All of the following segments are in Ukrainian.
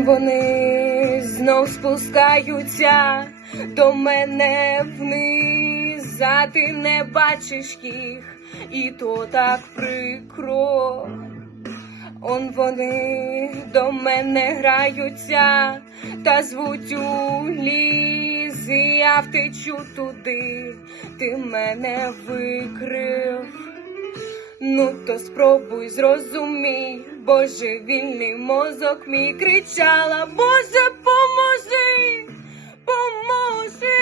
вони знов спускаються до мене вниз, а ти не бачиш їх, і то так прикро. Он вони до мене граються та звуть у ліс, і я втечу туди, ти мене викрив. Ну то спробуй зрозумій, божевільний мозок мій кричала, Боже, поможи, поможи.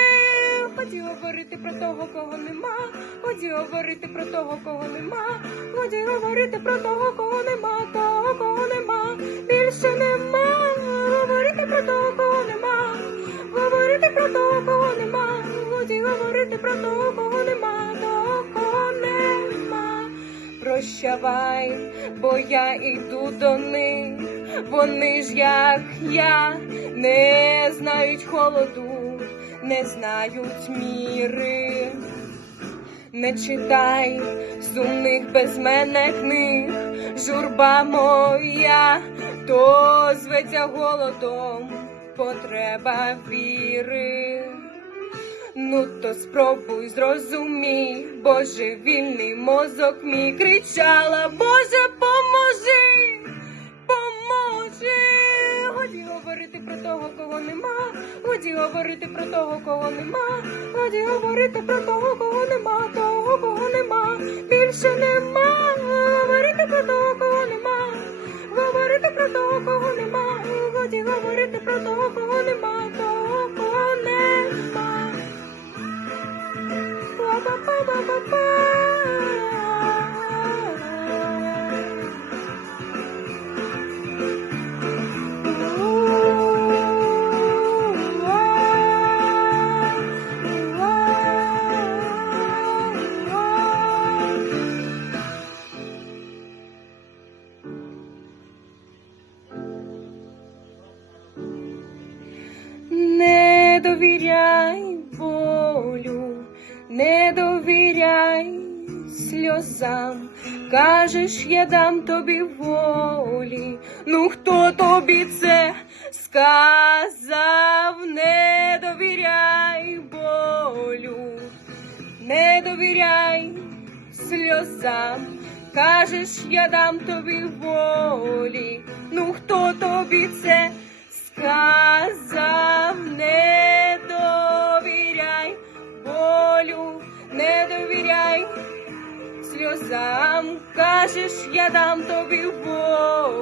Ході говорити про того, кого нема, ході говорити про того, кого нема, ході говорити про того, кого нема, того, кого нема, більше нема, говорити про того, кого нема, говорити про того, кого нема, ході говорити про того, кого нема, Прощавай, бо я іду до них, вони ж як я не знають холоду, не знають міри. Не читай сумних без мене книг, журба моя, то зветься голодом, потреба віри. Ну то спробуй зрозумій, божевільний мозок мій кричала, Боже, поможи, поможи. Годі говорити про того, кого нема, годі говорити про того, кого нема, годі говорити про того, кого нема, того, кого нема, більше нема, довіряй болю, не довіряй сльозам. Кажеш, я дам тобі волі. Ну хто тобі це сказав? Не довіряй болю, не довіряй сльозам. Кажеш, я дам тобі волі. Ну хто тобі це мозам, кажеш, я дам тобі в Бог.